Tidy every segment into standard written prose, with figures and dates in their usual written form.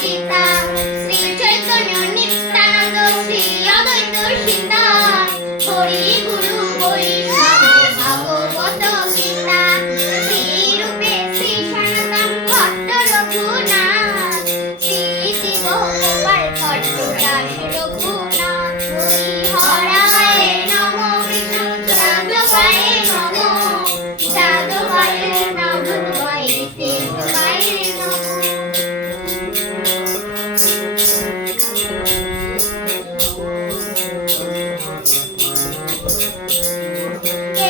গীতা শ্রী চৈতন্য নিত্যানন্দ শ্রী অদ্বৈত সিদ্ধান্ত হরি গুরু বৈষ্ণব ভাগবত গীতা শ্রী রূপে শ্রী সনাতন ভট্ট রঘুনাথ শ্রী শিব গোপাল ভট্ট দাস রঘুনাথ হরি হরায় নমো কৃষ্ণ যাদবায় নমো যাদবায় নামদ্বয় দেবায় নমো।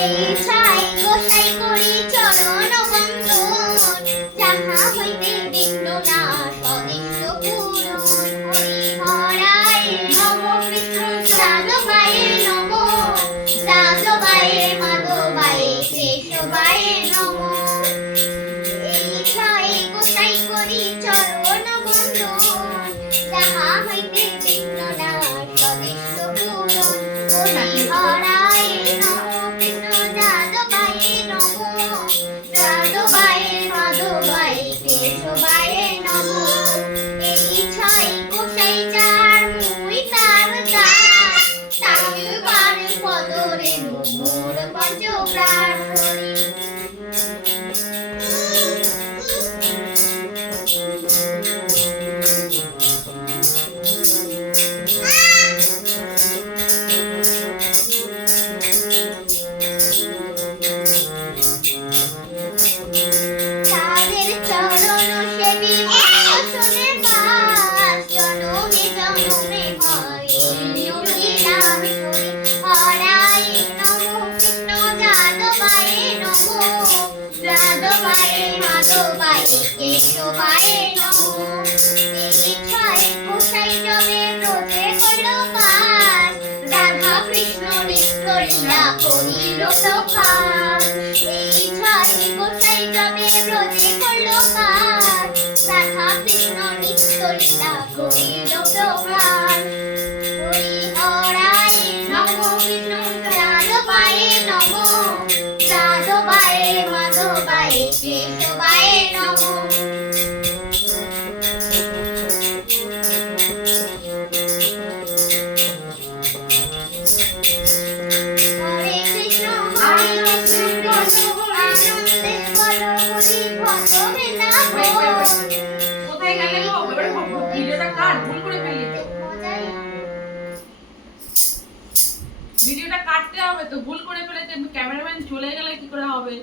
এই ছাই গোসাই করি চরণ বন্দন যাহা হইতে বিঘ্ন নাশ অদৃশ্য পূরণ হরি হরায় নমো কৃষ্ণ যাদবায় নমো যাদবায় মাধবায় কেশবায় নমো। এই ছাই গোসাই করি চরণ বন্দন যাহা হইতে বিঘ্ন নাশ অদৃশ্য পূরণ হরি হরায় নমো কৃষ্ণ যাদবায় নমো যাদবায় মাধবায় কেশবায় নমো। এই ছাই গোসাই যার মুই তার দাস তার পদরে মোর পঞ্চপ্রাণ হরি। তাদের চরণ সেবী বসনে বাস জনমে জনমে হরে লীলাম করি হরায় নমো কৃষ্ণ যাদবায় নমো যাদবায় মাধবায় কেশবায় নমো। এই ছাই গোসাই যবে ব্রজে করল বাস রাধা কৃষ্ণ নিত্য লীলা করিল প্রকাশ। এই ছাই গোসাই যবে ব্রজে করল বাস রাধা কৃষ্ণ নিত্য লীলা করিল প্রকাশ। হরি হরায় নমো কৃষ্ণ যাদবায় নমো যাদবায় মাধবায় কেশবায় নমো। হরে কৃষ্ণ কৃষ্ণ আনন্দে বলো হরি ভজবেনা কোথায় গেলে গো? এবারে ভিডিওটা কাট, ভুল করে ফেললি তো। ভিডিওটা কাটতে হবে তো, ভুল করে ফেলেছে, ক্যামেরাম্যান চলে গেলে কি করে হবে?